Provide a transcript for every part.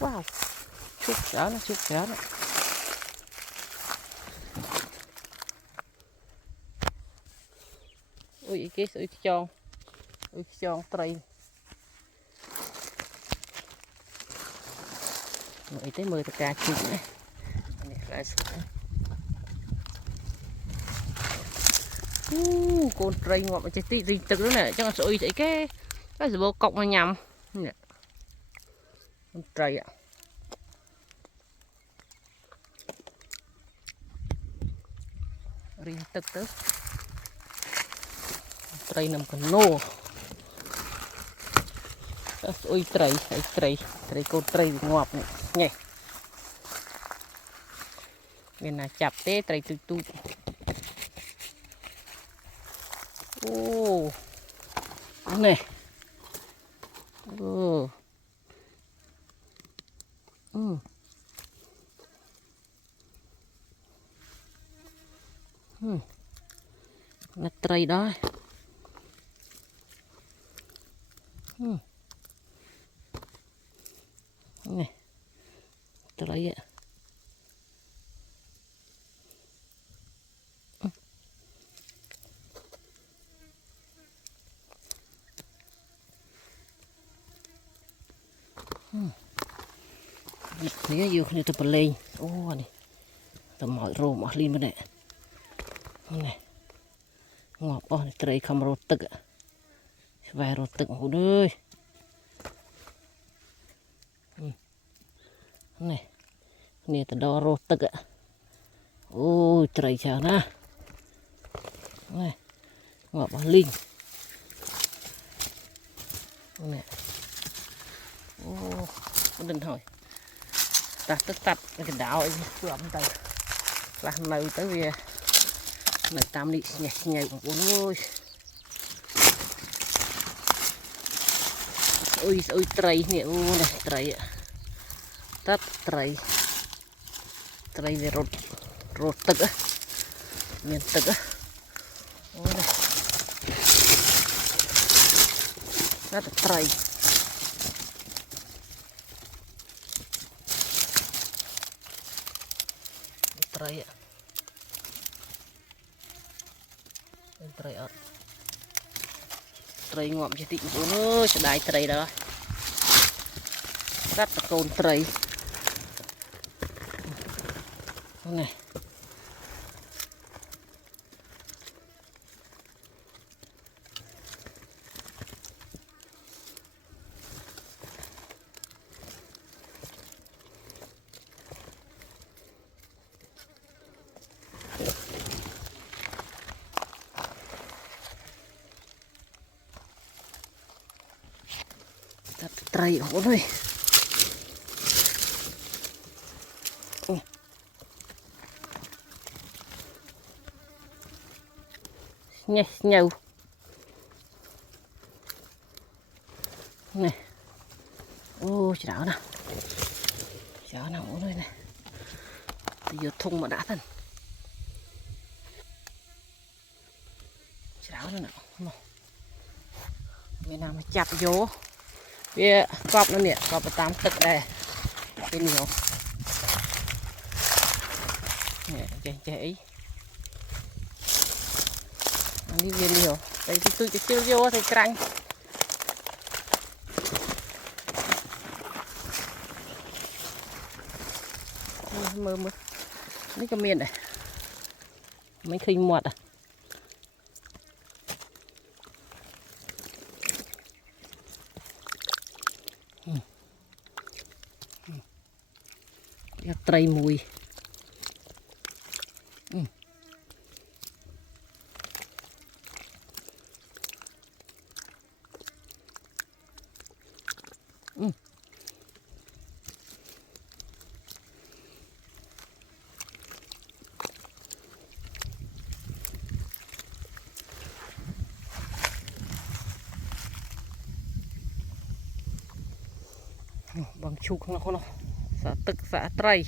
Wow, chụp đó nó chụp đó nó. Ui cái ui chong tray. Mới tới 10 ca chụp này. Này ra con tray ngọt mà chạy tí từ đó nè, cho nó sôi chạy cái bộ cọng nó nhầm. Nè. Con tray ạ. Ri tức tới. Tray nằm còn nô. Ui tray con tray ngọt này nhỉ. Bên là chập té tray tụt. Ô. Này. Ô. Là tray đó. Này. Tray ạ. Này vô này tập lên. Ô này. Tập mọi rô mọi lên bên này. Này. Ngọt bò này tray không rô tức ạ. Vài rô tức hú đơi. Này. Này tập đo rô tức ạ. Ôi tray chào nè. Này. Ngọt bò linh. Nè. Ô. Con đừng hỏi. Ta tức tắt cái đảo ấy vừa ấm tay là nấu tới vì nấu tam đi nhảy của ôi ôi tray nè ô này tray tắt tray về rột tức á miền tức á ô này tắt tray tray ạ. Tray ạ. Tray ngọm cho tịnh của nó sẽ đáy tray đó. Cắt con tray. Này. Tray ổn rồi. Nhảy nhau. Này. Ô chảo nào. Chảo nào ổn rồi này. Bây giờ thùng mà đã thân. Chảo nữa nào. Bên nào mà chặt vô. Vì cọp nó nè, cọp tám tức đây. Cái nhiều. Nè, chạy. Đi viên nhiều. Đây thì tôi chưa vô thì cạnh. Mơ. Mấy cái miền này. Mấy khinh muột à. Tray mùi. Bằng chục nó không nào. Xã tức xã tray.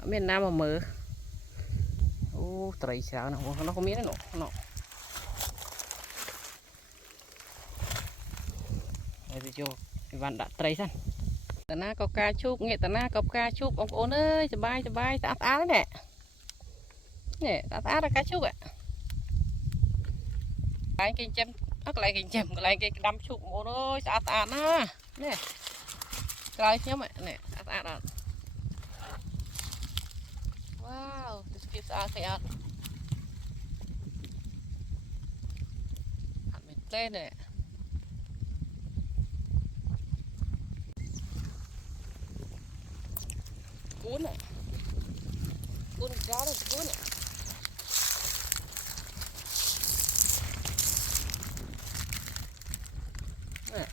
Ở miền Nam mà mở. Ô tray sao nào nó không biết nó. vô văn đã tray sẵn tao na có ca chụp nghe tao na có ca chụp ông ôn ơi sờ bay tát á nè nè tát á là ca chụp ạ lại cái chém lại cái đâm chụp ôn ơi tát á na nè coi nhớ mẹ nè tát á đó wow this gives us cái ăn mình lên nè cuốn à cuốn cá đó cuốn à nè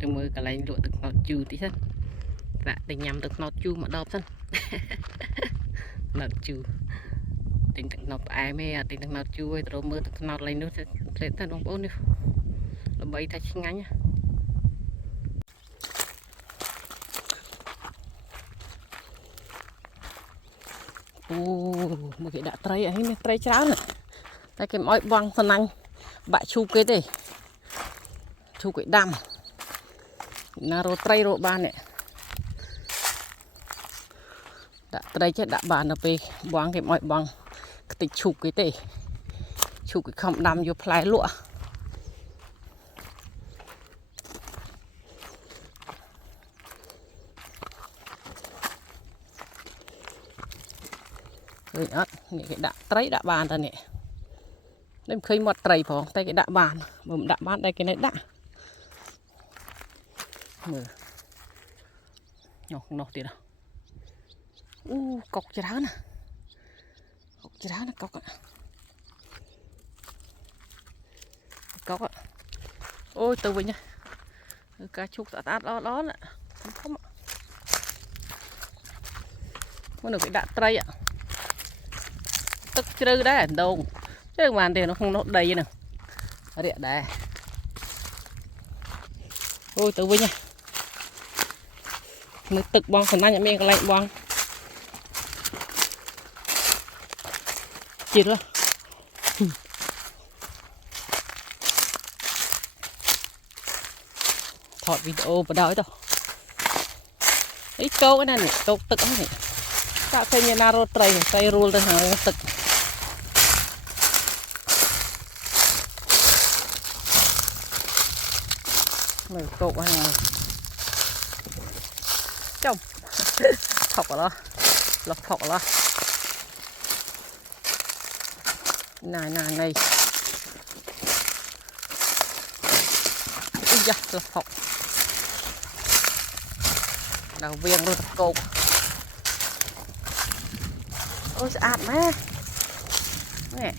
tôi mới cả lại lụaទឹកnọt chù tí sân dạ tình nhầmទឹកnọt chù mà đọp sân nọt chù tìnhទឹកnọt ai mê tìnhទឹកnọt chù ấy rồi mưaទឹកnọt lấy nước sẽ thân ông bốn đi là bấy thay xin ngắn nhá một cái đã tray ấy nè tray cháo nè tay cái mọi băng thân anh bạ chu cái đây chu cái đầm na ro tray ro ban nè đã tray chết đã bàn ở về băng cái mọi băng cái chu cái đây chu cái không đầm vô play lụa rồi ớt cái đã tray đã bàn ta nè nên khơi một tray phò tay cái đã bàn bùm đã bàn đây cái này đã nó tiền đâu cọc chả nè cọc ạ ôi từ vậy nha cá chục tạt đó đó nè không có được cái đạn tray ạ tức chứ đấy đâu chứ màn thì nó không nó đầy nè điện đây ôi từ vậy nha nó tực bong phần anh nhận mình lạnh bong chịt luôn thọt video vào đó đâu ít câu cái này câu tực này tạo thêm như naro tray roll tới hàng tực mày câu cái này chồng thọc vào đó lọc thọc vào đó này ui da lọc thọc đầu viên luôn cột ôi sạch má nè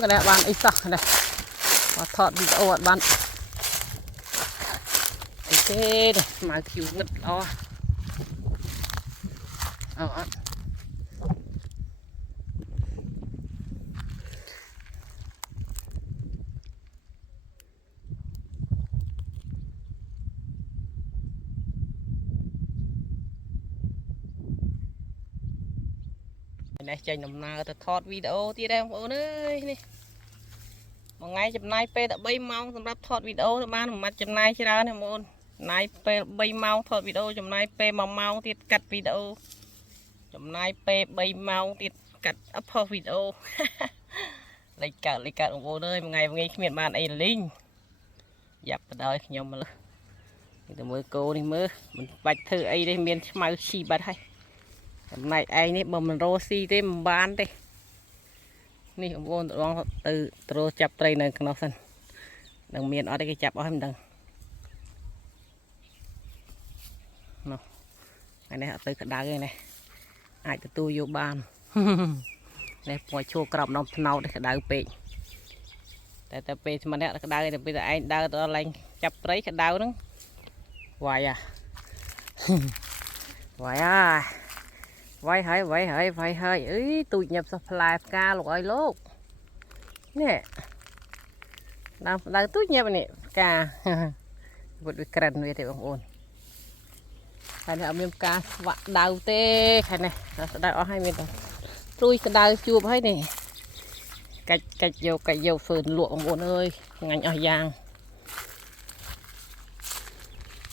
cái này bạn ít sặc này và thọt video bạn thế này mà kiểu ngất lo này chơi nằm nào thì thọt video tí đây ông ơi này một ngày chụp nay pe đã bay mauสำหรับthọt video thì ban mặt chụp nay chơi này môn nay pe bay mau thọt video chụp nay pe mau thì cắt video chụp nay pe bay mau thì cắt up video lấy cả ông ơi một ngày miền ban ấy linh dập vào đời nhom mà từ mới cô đi mơ mình bạch thử ấy đây miền màu xì bạch hay này ai nè bầm rô xì thế mà bán đâyนี่ผมโอนลองตัวจับไตรหนึ่งขนมสันดังเมียนเอาได้กี่จับเอาให้มันดังเนาะอันนี้เอาตัวกระดาษเลยเนี่ยอาจจะตัวโยบานเนี่ยปล่อยโชว์กรอบน้องเนาได้กระดาษเปย์แต่เปย์มันเนี่ยกระดาษแต่เปย์แต่ไอ้ดาวตัวอะไรจับไตรกระดาษนึงวายวายvay hơi ấy tụi nhập supply ca lục ơi lốt nè đang tụi nhập này ca vượt được cẩn về thì ông ôn cái này ông ca vạ đào tê cái này đào hai miền rồi tôi cái đào chua hay này cạch dầu phơn lụa ông ôn ơi ngành ở giang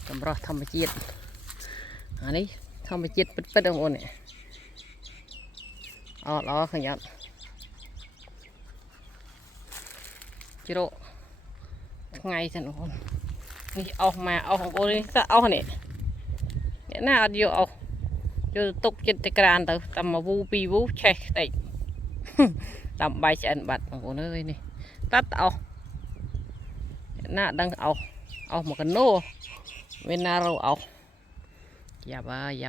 cầm rồi thầm một chiết đấy thầm một chiết bứt ông ôn này đó khởi nhận chế độ ngày thì nó đi mà cô đi sao này nghĩa nào vô tục trên tay can từ tầm mà vu pi vu che đây tầm bài chân bật của nơi này tắt nè đang một cái nô bên nào dập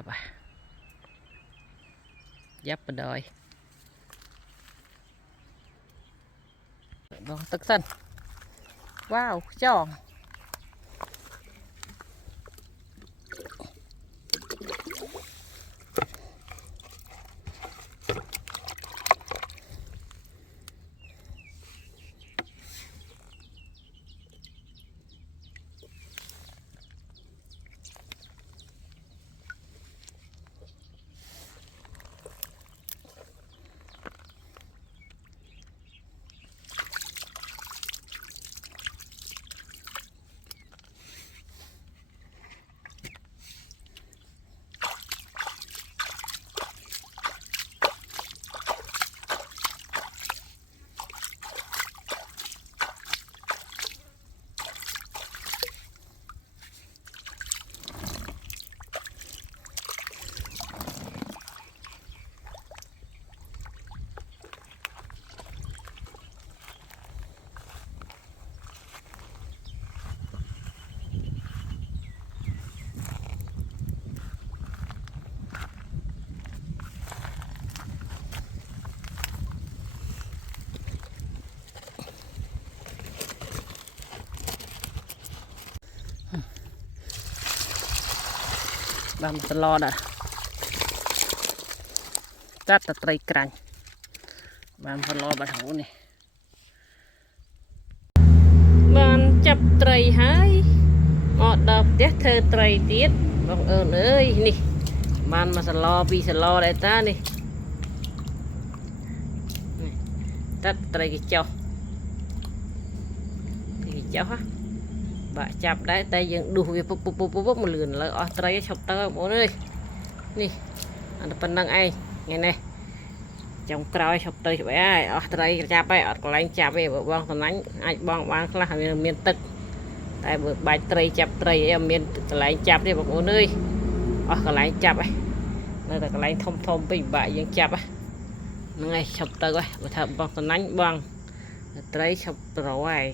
vào đời đó tức sân wow tròn បានសឡដែរចាត់តែត្រីក្រាញ់បានសឡបាត់ហូនេះបានចាប់ត្រីហើយមកដល់ផ្ទះធ្វើត្រីទៀតបងអើនអើយនេះបានមកសឡពីសឡដែរតានេះតាត់ត្រីកញ្ចុះហ៎បាក់ចាប់ដែរតែយើងដួសវាពុបមកលឿនលើអស់ត្រីឈប់ទៅបងប្អូនអើយនេះអាប៉ុណ្្នឹងឯងថ្ងៃនេះចុងក្រោយឈប់ទៅច្បាស់ហើយអស់ត្រីចាប់ហើយអត់កន្លែងចាប់ទេបើបងសំណាញ់អាចបងបានខ្លះវាមានទឹកតែបើបាច់ត្រីចាប់ត្រីអីអត់មានកន្លែងចាប់ទេបងប្អូនអើយអស់កន្លែងចាប់ហើយនៅតែកន្លែងធំពេកបាក់យើងចាប់ហ្នឹងហើយឈប់ទៅហើយបើថាបងសំណាញ់បងត្រីឈប់ប្រហើយ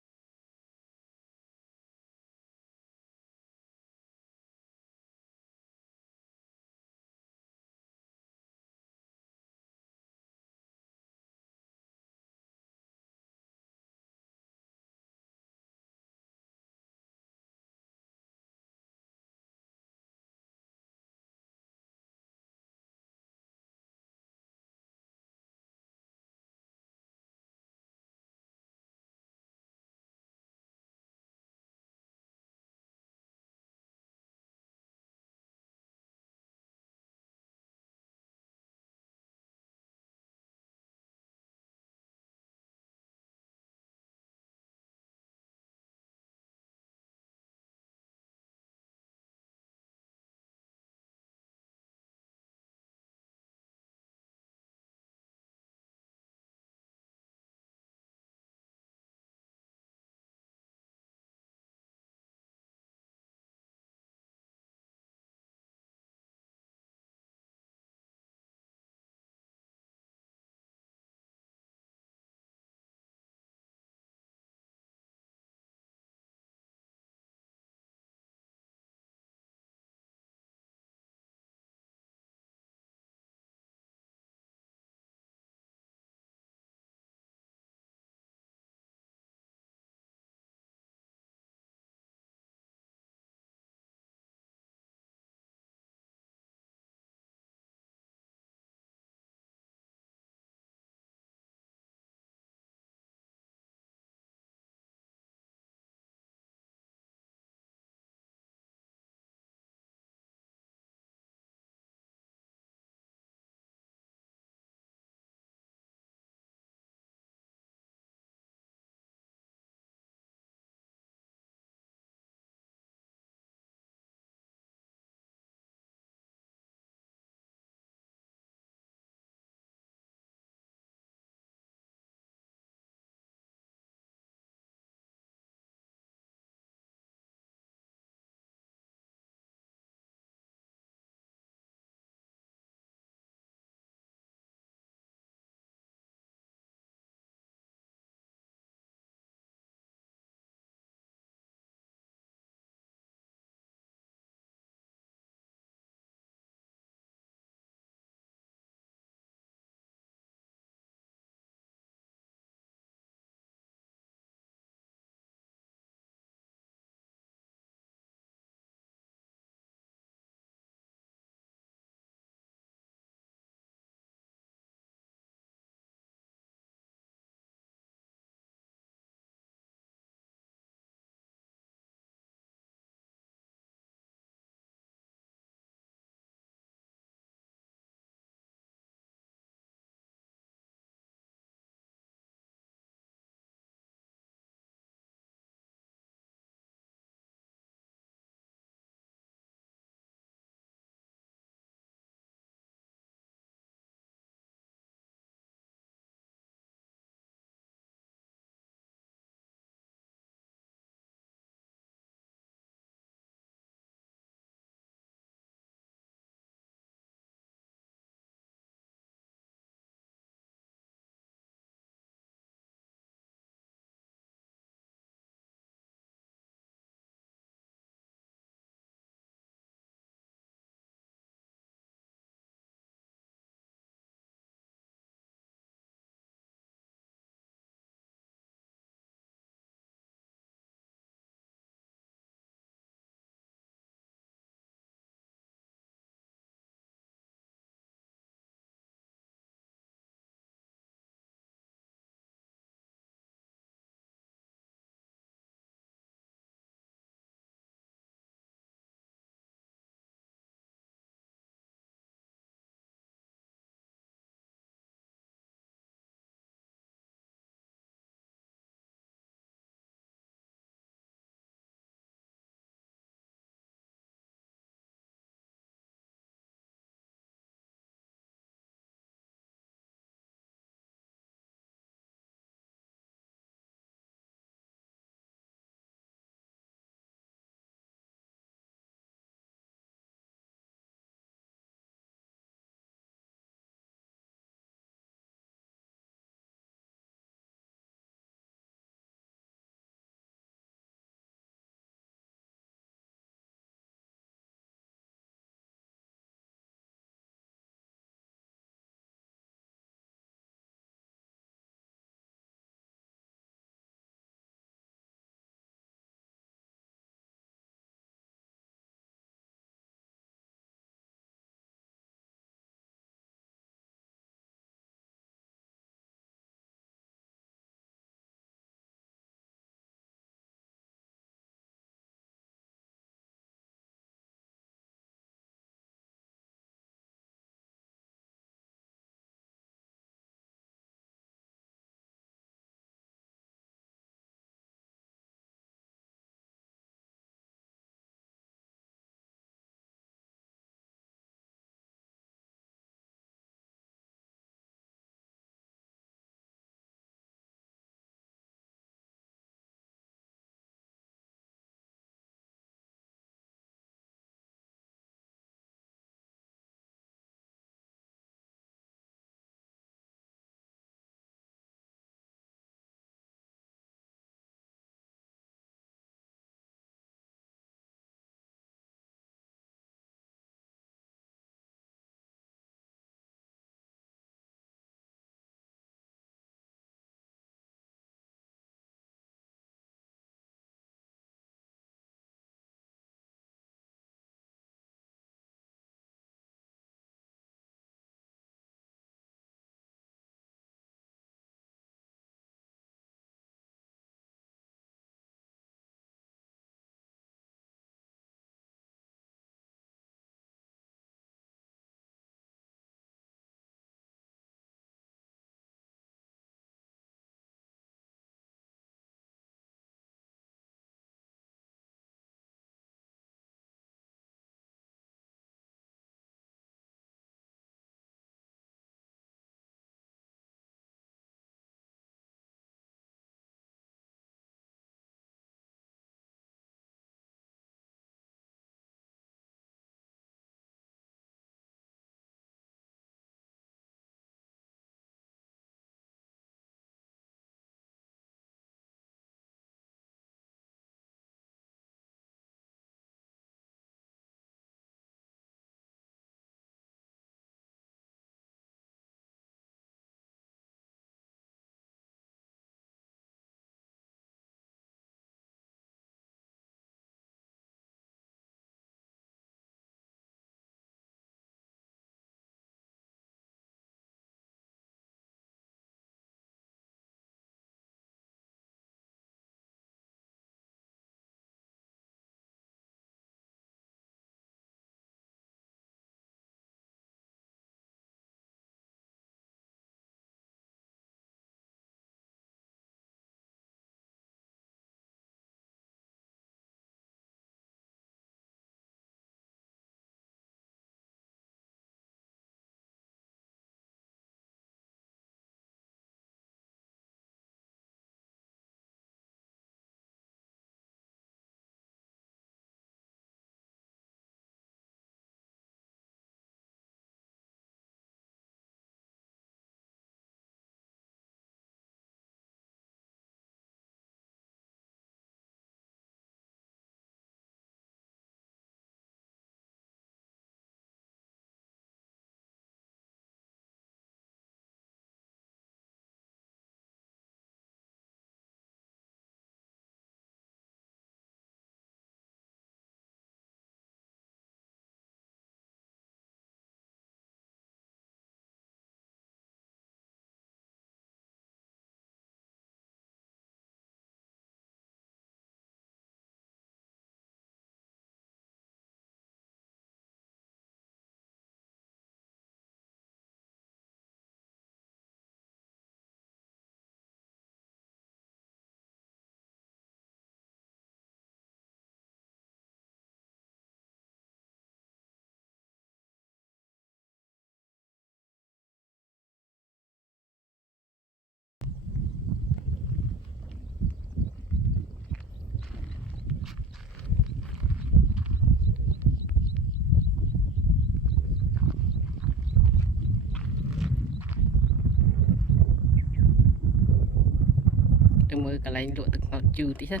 cả lại lụaទឹកnọt chù tí thân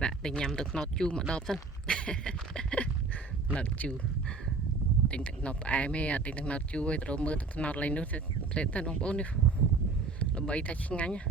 dạ để nhằmទឹកnọt chù mà đọc thân nọt chù tìnhទឹកnọt ai mê tìnhទឹកnọt chù rồi mưaទឹកnọt lấy nước lên thân ông bố nữa là bấy thay ngắn nhá